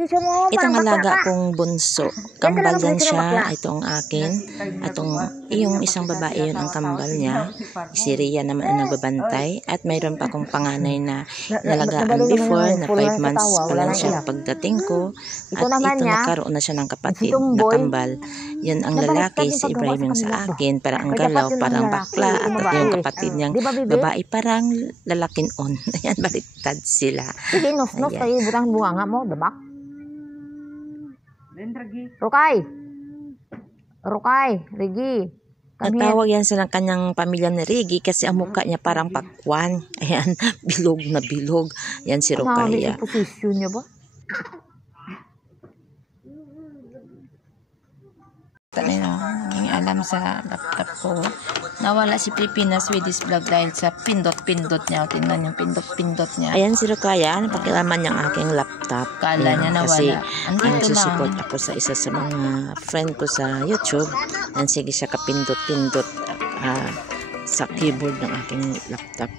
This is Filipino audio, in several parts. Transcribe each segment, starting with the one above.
posisyon mo. Itong alaga kong bunso, kambal yan siya. Itong akin. Yung isang babae yun ang kambal niya. Si Rhea naman ang nagbabantay. At mayroon pa akong panganay na nalagaan before na 5 months pa lang siya pagdating ko. At ito nagkaroon na siya ng kapatid na kambal. Yan ang lalaki, si Ibrahim yung sa akin. Parang ang galaw, parang bakla. At yung kapatid niyang babae parang lalakin on. Ayan, baliktad sila. Sige, nos-nos kayo. Burang bunga mo, dabak. Rukay! Rukay, Rigi. Natawag yan sa ng kanyang pamilya ni Rigi kasi ang mukha niya parang pakwan. Ayan, bilog na bilog. Yan si Rukay. Ang posisyon niya ba? Tanay na, hindi alam sa laptop ko. Nawala si Pilipinas with this vlog dahil sa pindot-pindot niya. Tingnan yung pindot-pindot niya. Ayan si Rukaya, napakilaman niyang aking laptop. Kala niya nawala. Kasi nagsusupport ako sa isa sa mga friend ko sa YouTube. And sige siya kapindot-pindot sa keyboard ng aking laptop.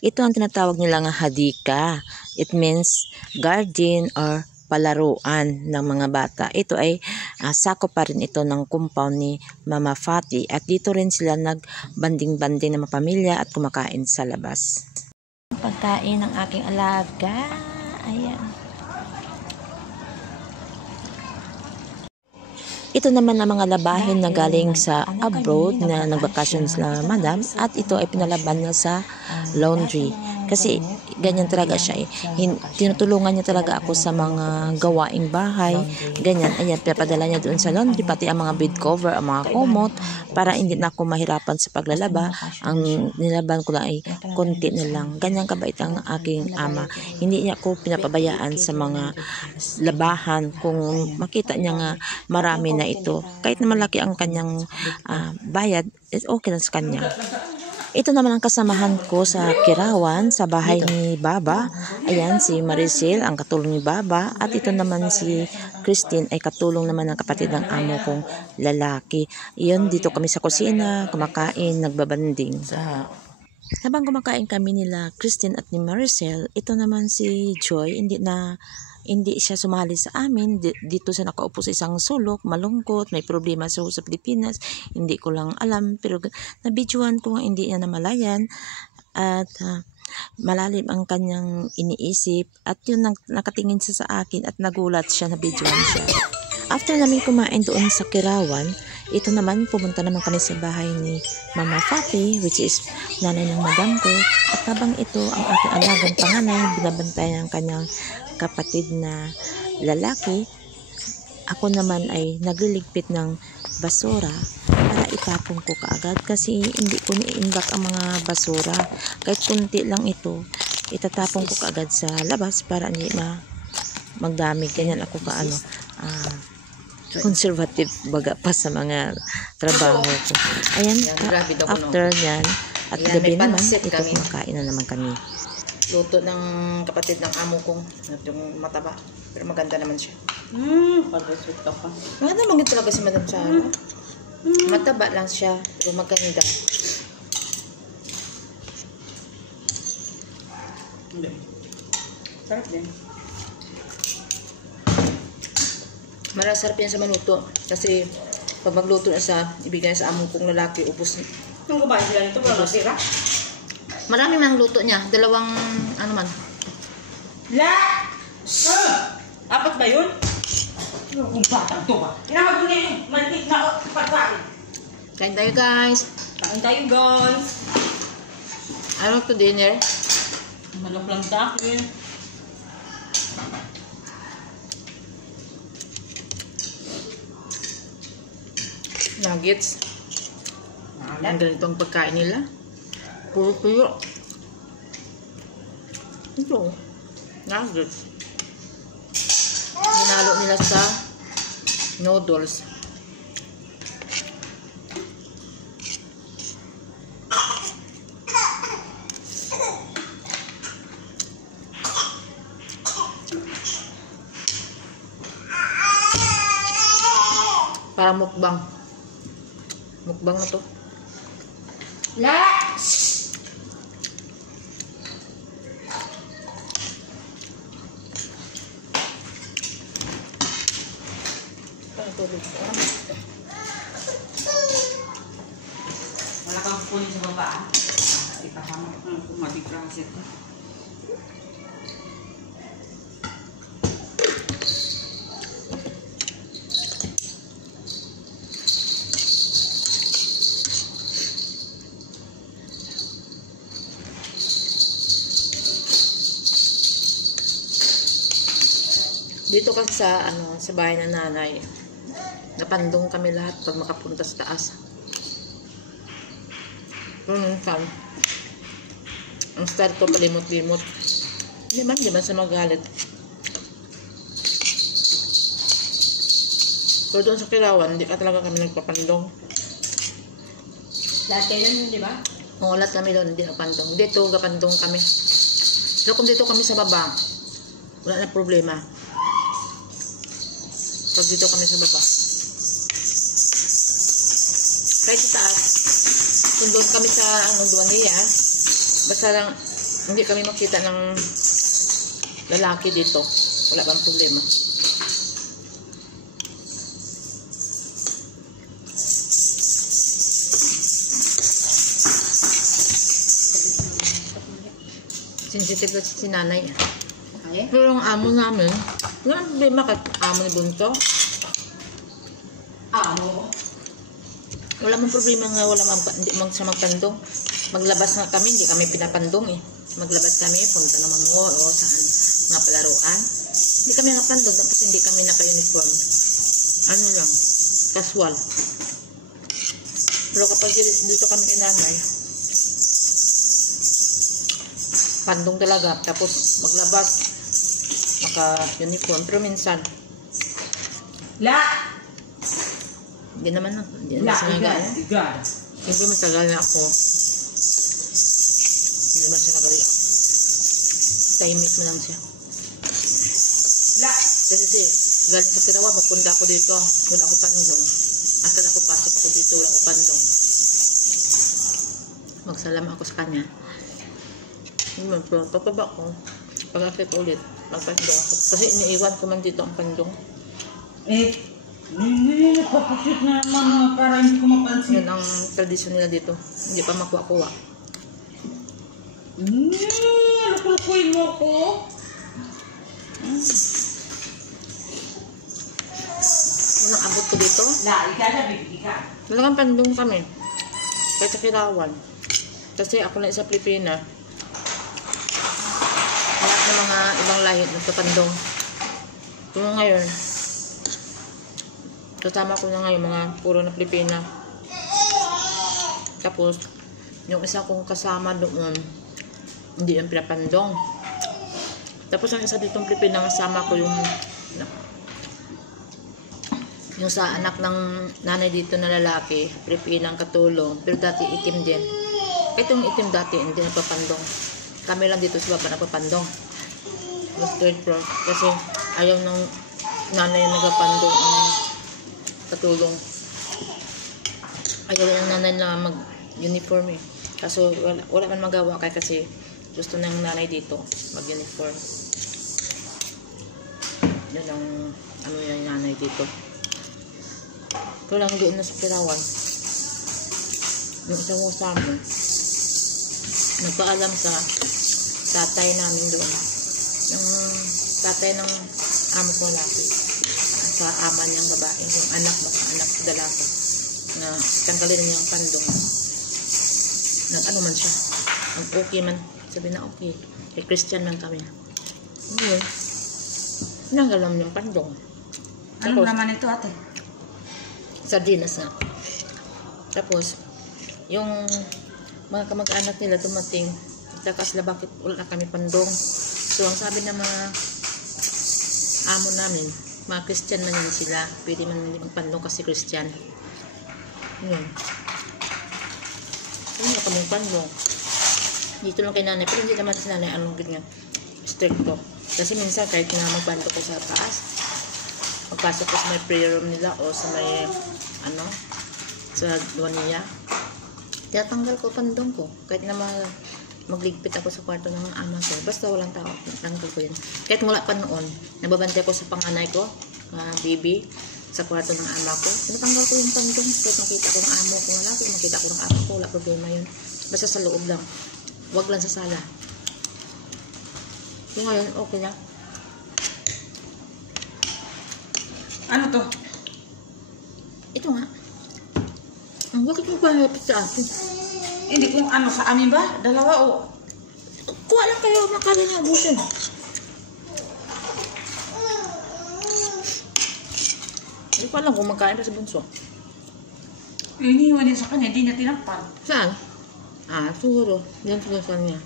Ito ang tinatawag nilang hadika. It means garden or palaruan ng mga bata. Ito ay sako pa rin ito ng compound ni Mama Fati at dito rin sila nagbanding-banding ng mga pamilya at kumakain sa labas. Pagkain ng aking alaga. Ayan. Ito naman ang mga labahin na galing sa abroad na nagbakasyon sila madam at ito ay pinalaban niya sa laundry. Kasi ganyan talaga siya eh. Tinutulungan niya talaga ako sa mga gawaing bahay. Ganyan. Ayan, pinapadala niya doon sa laundry. Pati ang mga bed cover, ang mga kumot. Para hindi na ako mahirapan sa paglalaba. Ang nilaban ko lang ay konti na lang. Ganyan kabait ang aking ama. Hindi niya ako pinapabayaan sa mga labahan. Kung makita niya nga marami na ito. Kahit na malaki ang kanyang bayad, okay lang sa kanya. Ito naman ang kasamahan ko sa Kirawan, sa bahay ni Baba. Ayan, si Maricel, ang katulong ni Baba. At ito naman si Christine, ay katulong naman ng kapatid ng amo kong lalaki. Iyon, dito kami sa kusina, kumakain, nagbabanding. Habang kumakain kami nila Christine at ni Maricel, ito naman si Joy, hindi siya sumali sa amin. Dito siya nakaupo sa isang sulok, malungkot, may problema sa Pilipinas. Hindi ko lang alam, pero nabidyohan ko nga hindi niya namalayan. At malalim ang kanyang iniisip. At yun, nakatingin siya sa akin at nagulat siya, nabidyohan siya. After namin kumain doon sa Kirawan, ito naman, pumunta naman kami sa bahay ni Mama Fati, which is nanay ng madam ko. At habang ito, ang aking alagang panganay, binabantayan ng kanyang kapatid na lalaki, ako naman ay nagliligpit ng basura para itapon ko kaagad kasi hindi ko ni-imbak ang mga basura. Kahit kunti lang ito, itatapon ko kaagad sa labas para hindi magdamig. Ganyan ako conservative baga pa sa mga trabaho ko. Ayan, after nyan, at gabi naman, ito kumakain na naman kami. Luto ng kapatid ng amo kong, yung mataba. Pero maganda naman siya. Pag-sweet ka pa. Maganda naman talaga si Madam Charo. Mataba lang siya, pero maganda. Hindi. Sarap din. Marasarap yan sa maluto. Kasi pag magluto na sa ibigay sa amo kong lalaki, ubos. Nung kumain sila nito, wala masira? Marami mang luto niya. Dalawang, ano man. La! Apat ba yun? Kung batang to ba? Inamag mo na yung maliit na pagkain. Kain tayo guys. Kain tayo guys. Ano to dinner? Malok lang sa akin. Nuggets. Ang ganitong pagkain nila. Puro tuyo. Ito. Nuggets. Hinalo nila sa noodles. Parang mukbang. Mukbang na to. kunin sa baba. Ikasama ko kung matikrasit. Dito kasi sa bahay ng nanay, napandong kami lahat pag makapunta sa taas. Pero minsan, ang start ko palimot-limot. Hindi man sa magalit. Pero doon sa Kirawan, hindi ka talaga kami nagpapandong. Lahat kayo yun, di ba? Oo, lahat kami doon, hindi napandong. Dito, kapandong kami. Pero kung dito kami sa baba, wala na problema. Pag dito kami sa baba. Kahit sa taas, kung doon kami sa Duania, basta lang hindi kami makita ng lalaki dito. Wala bang problema. Sensitive na si nanay. Okay. Pero ang amo namin, wala nang problema kahit amo ni Bunso. Amo. Wala mong problema nga hindi siya magpandong. Maglabas nga kami, hindi kami pinapandong eh. Maglabas kami, punta ng mga mall o saan mga palaruan. Hindi kami nakapandong, tapos hindi kami naka-uniform. Ano lang, casual. Pero kapag dito kami kay nanay, pandong talaga. Tapos maglabas, naka-uniform. Pero minsan, hindi naman siya nag-ano. Igad. Siyempre matagal na ako. Hindi naman siya nag-react. Tahimik mo lang siya. Kasi galing sa Pirawan, magpunta ako dito. Wala ako pandong. Asal ako pasok ako dito, wala ako pandong. Magsalam ako sa kanya. Pagpaba ko, pag-akit ulit, magpandong ako. Kasi iniiwan ko man dito ang pandong. Napapasit na naman para hindi ko mapansin. Yun ang tradisyon nila dito. Hindi pa makuha-kuha. Nakulkuin mo ko. Unang abot ko dito, Ika na, bibig ka. talagang pandong kami. Kahit sa Kirawan. Kasi ako na isa Pilipina. Lahat ng mga ibang lahi nagpapandong. Kung ngayon, kasama ko na ngayon mga puro na Pilipina. Tapos, yung isa kong kasama doon, hindi yung pinapandong. Tapos ang isa ditong Pilipina, kasama ko yung sa anak ng nanay dito na lalaki, Pilipinang katulong, pero dati itim din. Itong itim dati, hindi nagpapandong. Kami lang dito sa baba nagpapandong. Mas third floor. Kasi ayaw ng nanay na nagpapandong ang katulong. Ayaw ng nanay na mag-uniform eh. Kaso wala man magawa kasi gusto ng nanay dito mag-uniform. Yun ang ano yung nanay dito. Ito lang doon na sa Pirawan. Yung isang kasama, nagpaalam sa tatay namin doon. Yung tatay ng amo ko lalaki. Sa ama niyang babae. Yung anak sa dalaga. Na tanggalin niyang pandong. Nag-ano man siya. Ang okay man. Sabi na okay. Eh, Christian man kami. Ngayon, nanggal naman yung pandong. Ano naman ito, ate? Sardinas na. Tapos, yung mga kamag-anak nila dumating, nagtakas na bakit wala kami pandong. So, ang sabi ng mga amo namin, mga Christian man yun sila, pwede man hindi magpandong kasi Christian. Yun. Wala kaming pandong. Dito lang kay nanay, pero hindi naman si nanay, anong ganyan, strict ko. Kasi minsan, kahit na magpandong ko sa taas, magpasok ko sa may prayer room nila o sa may sa Duania, tinatanggal ko pandong ko kahit na magligpit ako sa kwarto ng ama ko, basta walang tao, tanggal ko yun. Kahit mula pa noon, nababantay ko sa panganay ko, baby, sa kwarto ng ama ko. Tinatanggal ko yung pandong. Kahit makita ko ng amo ko, wala ko. Makita ko ng ama ko, wala problema yun. Basta sa loob lang. Huwag lang sa sala. So ngayon, okay na. Ano to? Ito nga. Bakit mo pa napit sa atin? Hindi kung ano sa amin ba? Dalawa o... Kuha lang kayo, makala niya ubusin. Hindi ko alam kung magkain pa sa bunso. Iniwan din sa kanya, hindi niya tinakpan. Saan? Siguro. Diyan siguro sa niya.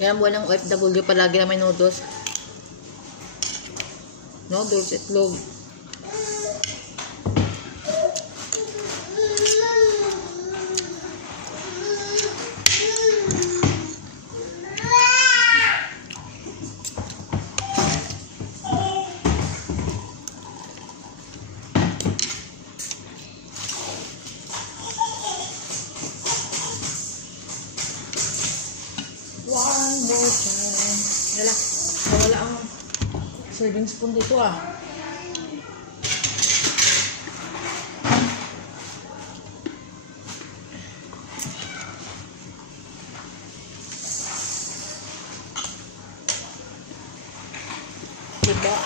Kaya buwan ng OFW, palagi na may noodles. Noodles, itlog. One more time. Wala. Wala ang serving spoon dito Diba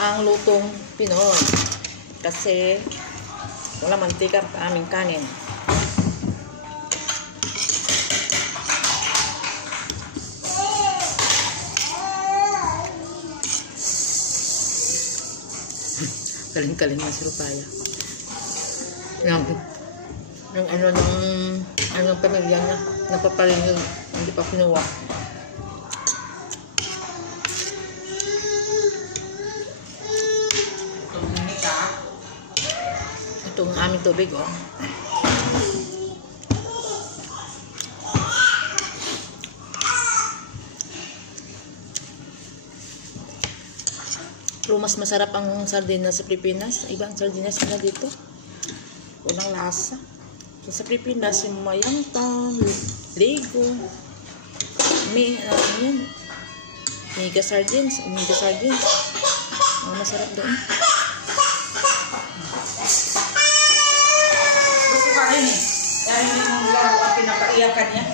ang lutong Pinoy? Kasi wala mantika sa aming kanin. Kaling-kaling na si Rupaya. Yung ano pamilya niya, nagpapaling hindi pa pinuwa. Ito ang aming tubig, Pero mas masarap ang sardinas sa Pilipinas. Iba ang sardinas nila dito. Walang lasa. So, sa Pilipinas, yung mayangtang, ligo, yan. Mega sardines. Masarap doon. Gusto ka rin eh. Dahil yung laro ang pinapaiyakan niya.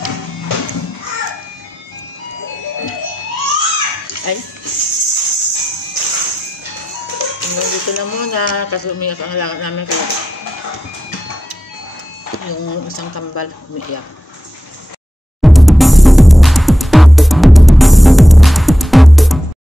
Ay. Dito na muna kasi umiyak ang lakad namin kaya yung isang kambal umiyak.